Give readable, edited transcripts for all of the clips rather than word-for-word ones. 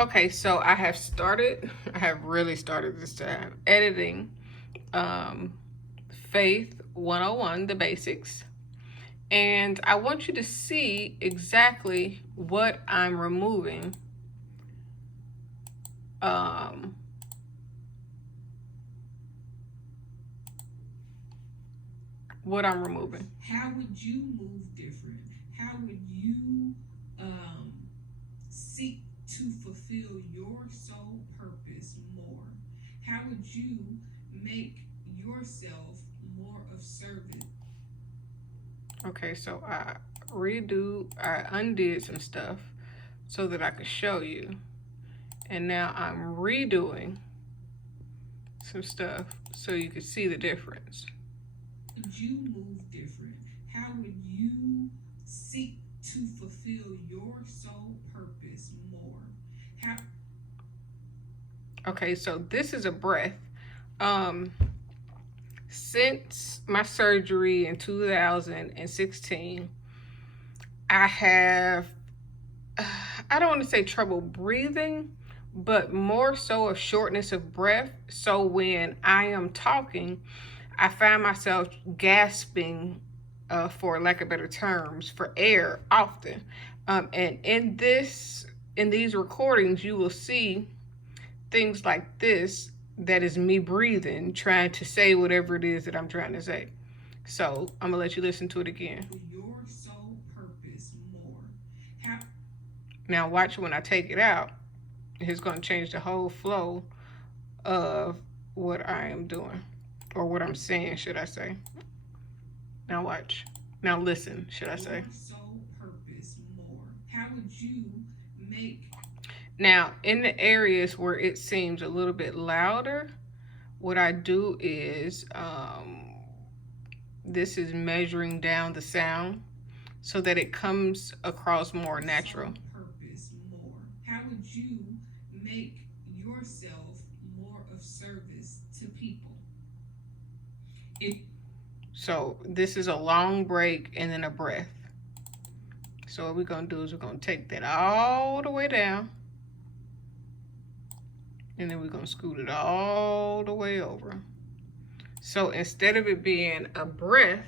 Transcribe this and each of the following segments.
Okay, so I have really started this time, editing Faith 101, the basics. And I want you to see exactly what I'm removing. Um, what I'm removing. How would you move different? How would you um, seek to fulfill your soul purpose more? How would you make yourself more of service? Okay, so I undid some stuff so that I could show you. And now I'm redoing some stuff so you can see the difference. Would you move different? How would you seek to fulfill your soul purpose more? How Okay, so this is a breath. Um, since my surgery in 2016, I have, I don't want to say trouble breathing, but more so a shortness of breath. So when I am talking, I find myself gasping, for lack of better terms, for air often. And in these recordings, you will see things like this that is me breathing, trying to say whatever it is that I'm trying to say. So I'm gonna let you listen to it again. your soul purpose more? How Now watch when I take it out. It's gonna change the whole flow of what I am doing, or what I'm saying, should I say? Now watch. Now listen, should I say? your soul purpose more? How would you make Now in the areas where it seems a little bit louder, what I do is this is measuring down the sound so that it comes across more natural. soul purpose more? How would you make yourself more of service to people? If So this is a long break and then a breath. So what we're gonna do is we're gonna take that all the way down, and then we're gonna scoot it all the way over. So instead of it being a breath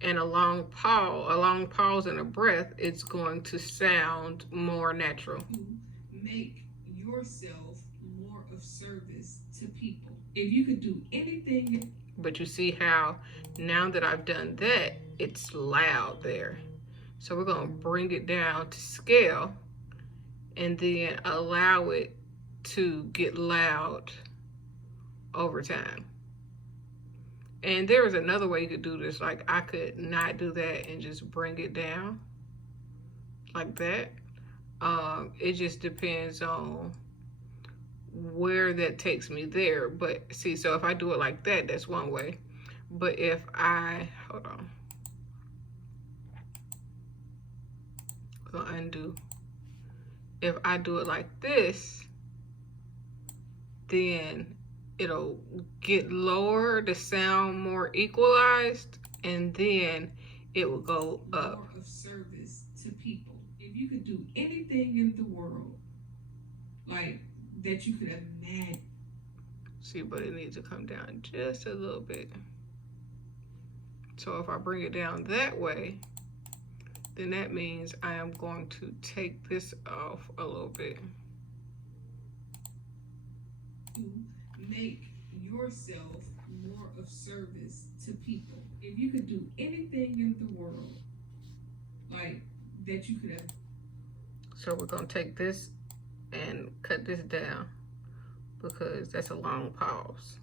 and a long pause and a breath, it's going to sound more natural. you make yourself more of service to people. If you could do anything, But you see how now that I've done that, it's loud there. So we're gonna bring it down to scale and then allow it to get loud over time. And there is another way you could do this. Like I could not do that and just bring it down like that. It just depends on where that takes me there. But see, so if I do it like that, that's one way. But if I hold on, I'll undo. If I do it like this, then it'll get lower, the sound more equalized, and then it will go up. more of service to people. If you could do anything in the world, like that you could imagine. See, but it needs to come down just a little bit. So if I bring it down that way, then that means I am going to take this off a little bit. To make yourself more of service to people. If you could do anything in the world, like that you could have. So we're going to take this and cut this down because that's a long pause.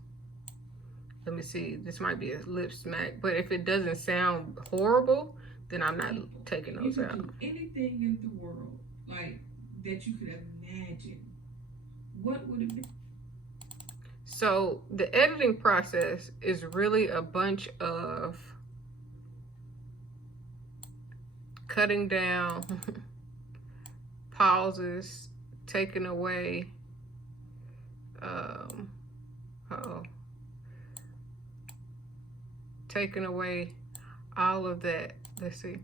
Let me see, this might be a lip smack, but if it doesn't sound horrible, then I'm not People. taking If you those could out. do anything in the world, like that you could imagine, what would it be? So the editing process is really a bunch of cutting down, pauses, taking away, um, uh-oh, taking away all of that. Let's see.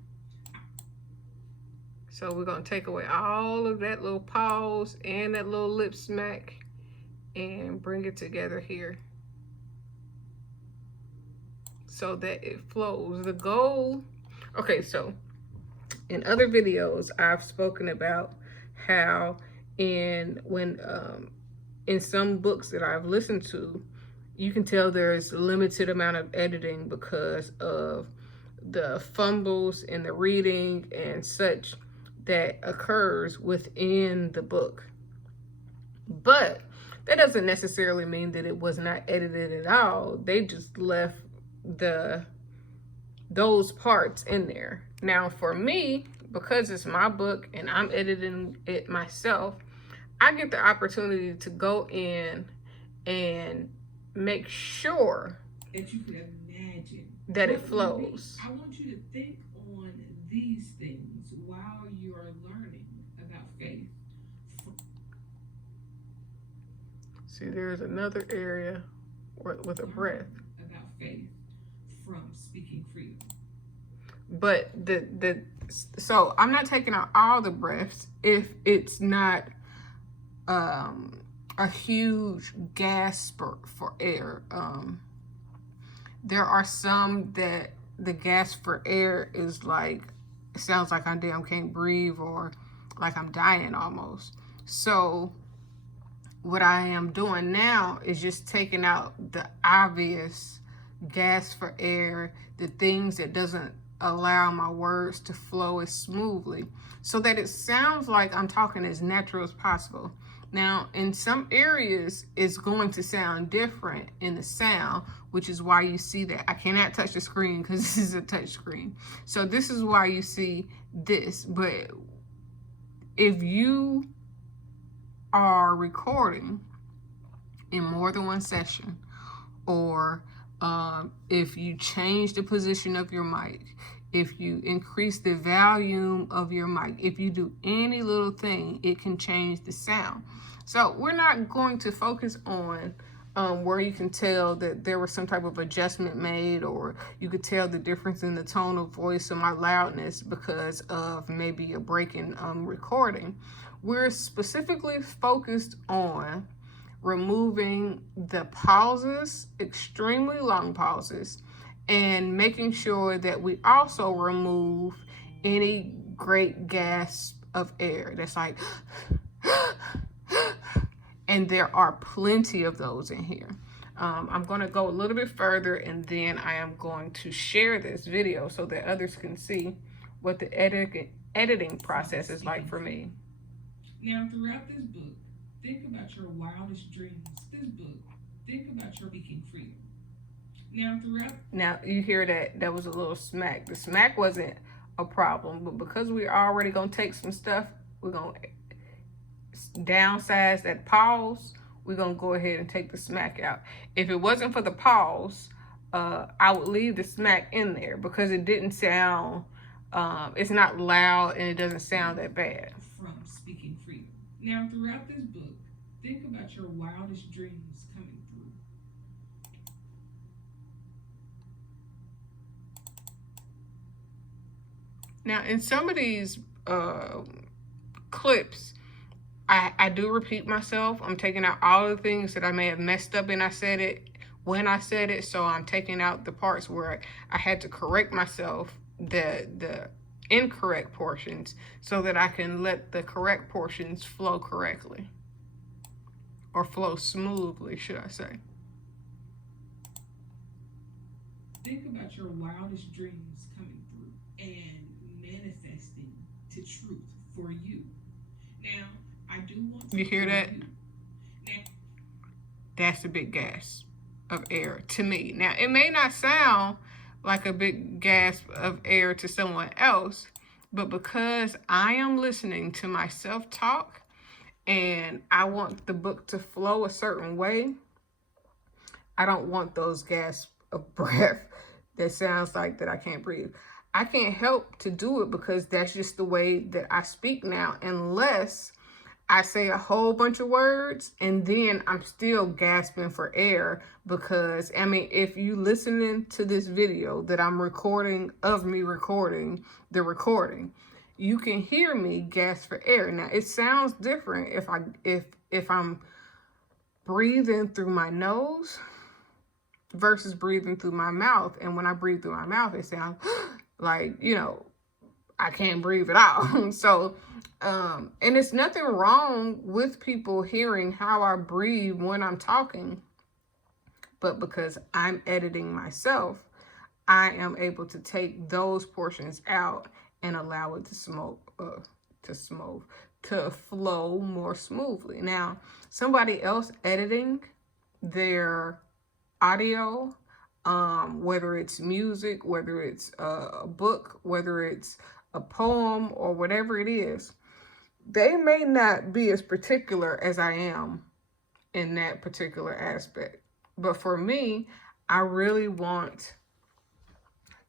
So we're going to take away all of that little pause and that little lip smack and bring it together here so that it flows. The goal, okay, so in other videos, I've spoken about how in some books that I've listened to, you can tell there's a limited amount of editing because of the fumbles in the reading and such that occurs within the book. But that doesn't necessarily mean that it was not edited at all. They just left those parts in there. Now for me, because it's my book and I'm editing it myself, I get the opportunity to go in and make sure that you could imagine that it flows. I want you to think on these things while you are learning about faith. See, there's another area with a breath. About faith from speaking freedom. But so I'm not taking out all the breaths if it's not a huge gasp for air. There are some that the gasp for air is like, it sounds like I damn can't breathe or like I'm dying almost. So what I am doing now is just taking out the obvious gasp for air, the things that doesn't allow my words to flow as smoothly so that it sounds like I'm talking as natural as possible. Now, in some areas, it's going to sound different in the sound, which is why you see that. I cannot touch the screen because this is a touch screen. So this is why you see this. But if you are recording in more than one session, or if you change the position of your mic, if you increase the volume of your mic, if you do any little thing, it can change the sound. So we're not going to focus on where you can tell that there was some type of adjustment made, or you could tell the difference in the tone of voice or my loudness because of maybe a break in recording. We're specifically focused on removing the pauses, extremely long pauses, and making sure that we also remove any great gasp of air that's like, and there are plenty of those in here. I'm going to go a little bit further, and then I am going to share this video so that others can see what the editing process is like for me. Now, throughout this book, think about your wildest dreams. This book, think about your speaking freedom. Now you hear that was a little smack. The smack wasn't a problem, but because we're already going to take some stuff, we're going to downsize that pause. We're going to go ahead and take the smack out. If it wasn't for the pause, I would leave the smack in there because it didn't sound, it's not loud and it doesn't sound that bad. From speaking freedom. Now, throughout this book, think about your wildest dreams coming through. Now, in some of these clips, I do repeat myself. I'm taking out all the things that I may have messed up and I said it when I said it. So I'm taking out the parts where I had to correct myself, the incorrect portions, so that I can let the correct portions flow correctly. Or flow smoothly, should I say. Think about your wildest dreams coming through and manifesting to truth for you. Now, I do want to... You hear that? That's a big gasp of air to me. Now, it may not sound like a big gasp of air to someone else, but because I am listening to myself talk and I want the book to flow a certain way, I don't want those gasps of breath that sounds like that I can't breathe. I can't help to do it because that's just the way that I speak now, unless I say a whole bunch of words and then I'm still gasping for air because, I mean, if you listening to this video that I'm recording of me recording the recording, you can hear me gasp for air. Now it sounds different if I'm breathing through my nose versus breathing through my mouth. And when I breathe through my mouth, it sounds like, I can't breathe at all. So, and it's nothing wrong with people hearing how I breathe when I'm talking, but because I'm editing myself, I am able to take those portions out and allow it to flow more smoothly. Now, somebody else editing their audio, whether it's music, whether it's a book, whether it's a poem or whatever it is, they may not be as particular as I am in that particular aspect. But for me, I really want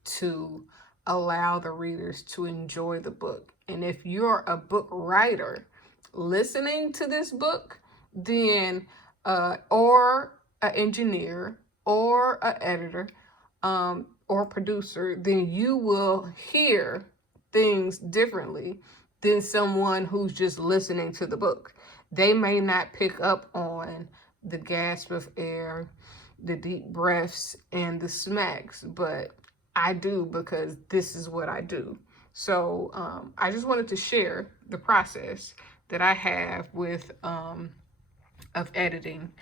to allow the readers to enjoy the book. And if you're a book writer listening to this book, then or an engineer or an editor or producer, then you will hear things differently than someone who's just listening to the book. They may not pick up on the gasp of air, the deep breaths, and the smacks, but I do, because this is what I do. So I just wanted to share the process that I have with of editing,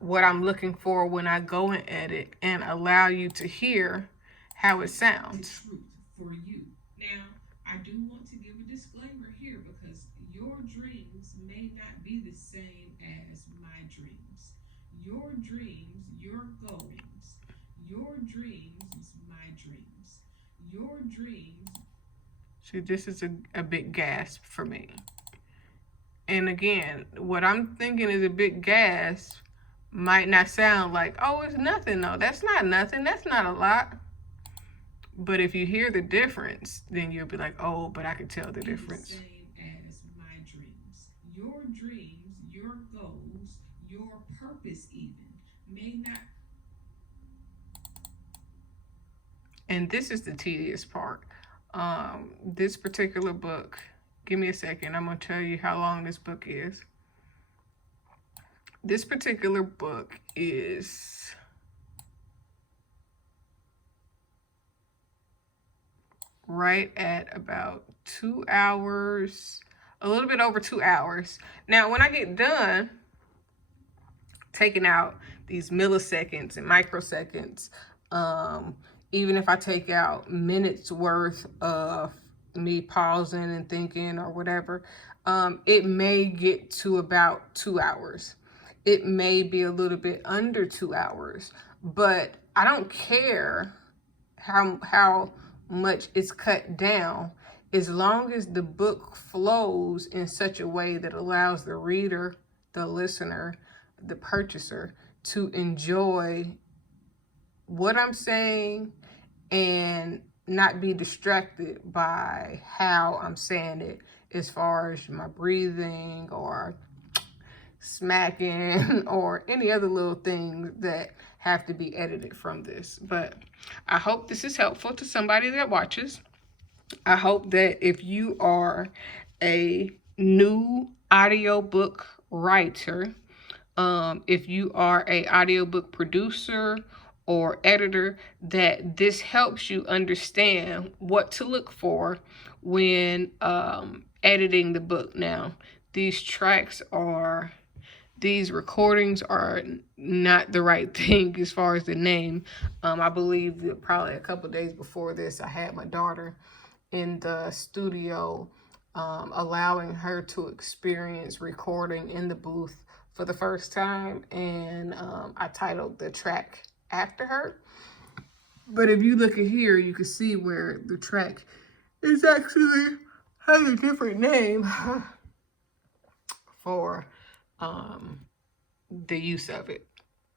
what I'm looking for when I go and edit, and allow you to hear how it sounds. The truth for you. Now, I do want to give a disclaimer here, because your dreams may not be the same as my dreams. Your dreams, your goals, your dreams, my dreams. Your dreams. See, this is a big gasp for me. And again, what I'm thinking is a big gasp might not sound like, oh, it's nothing. No, that's not nothing. That's not a lot. But if you hear the difference, then you'll be like, oh, but I can tell the difference. The same as my dreams. Your dreams, your goals, your purpose even may not. And this is the tedious part. This particular book, give me a second. I'm going to tell you how long this book is. This particular book is right at about 2 hours, a little bit over 2 hours. Now, when I get done taking out these milliseconds and microseconds, even if I take out minutes worth of me pausing and thinking or whatever, it may get to about 2 hours. It may be a little bit under 2 hours, but I don't care how much it's cut down, as long as the book flows in such a way that allows the reader, the listener, the purchaser to enjoy what I'm saying and not be distracted by how I'm saying it, as far as my breathing or smacking or any other little things that have to be edited from this. But I hope this is helpful to somebody that watches. I hope that if you are a new audiobook writer, if you are a audiobook producer or editor, that this helps you understand what to look for when editing the book. Now, these recordings are not the right thing as far as the name. I believe that probably a couple days before this, I had my daughter in the studio, allowing her to experience recording in the booth for the first time, and I titled the track after her. But if you look at here, you can see where the track is actually has a different name for the use of it.